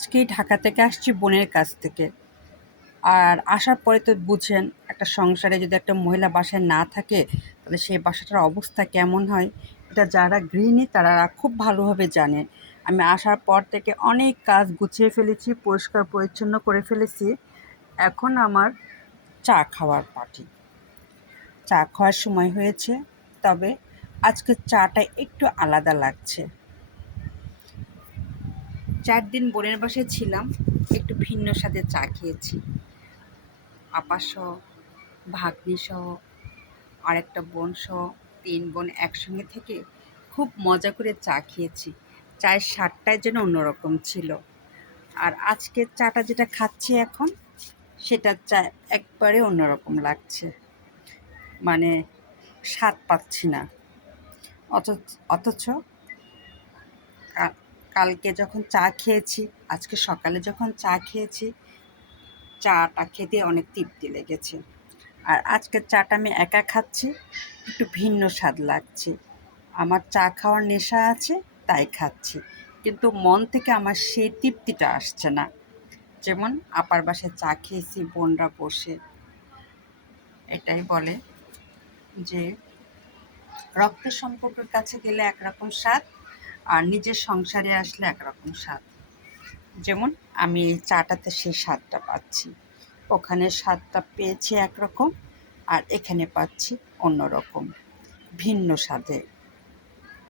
আজকেই ঢাকা থেকে আসছি বোনের কাছ থেকে। আর আসার পরে তো বুঝেন, একটা সংসারে যদি একটা মহিলা বাসায় না থাকে তাহলে সেই বাসাটার অবস্থা কেমন হয়। এটা যারা গৃহিণী তারা খুব ভালোভাবে জানেন। আমি আসার পর থেকে অনেক কাজ গুছিয়ে ফেলেছি, পরিষ্কার পরিচ্ছন্ন করে ফেলেছি। এখন আমার চা খাওয়ার পার্টি। চা খাওয়ার সময় হয়েছে, তবে আজকের চাটা একটু আলাদা লাগছে। 4 দিন বোনের বাসায় ছিলাম, একটু ভিন্ন স্বাদে চা খেয়েছি। আপাসহ, ভাগ্নিসহ, আরেকটা বোনসহ 3 বোন একসঙ্গে থেকে খুব মজা করে চা খেয়েছি। চায়ের স্বাদটাই যেন অন্যরকম ছিল। আর আজকের চাটা যেটা খাচ্ছি এখন, সেটার চা একবারে অন্যরকম লাগছে। মানে স্বাদ পাচ্ছি না। অথচ কালকে যখন চা খেয়েছি, আজকে সকালে যখন চা খেয়েছি, চাটা খেতে অনেক তৃপ্তি লেগেছে। আর আজকের চাটা আমি একা খাচ্ছি, একটু ভিন্ন স্বাদ লাগছে। আমার চা খাওয়ার নেশা আছে, তাই খাচ্ছি। কিন্তু মন থেকে আমার সেই তৃপ্তিটা আসছে না। যেমন আপার বাসায় চা খেয়েছি বোনরা বসে, এটাই বলে যে রক্তের সম্পর্কের কাছে গেলে একরকম স্বাদ, আর নিজের সংসারে আসলে একরকম স্বাদ। যেমন আমি এই চাটাতে সেই স্বাদটা পাচ্ছি। ওখানে স্বাদটা পেয়েছি একরকম, আর এখানে পাচ্ছি অন্যরকম, ভিন্ন স্বাদে।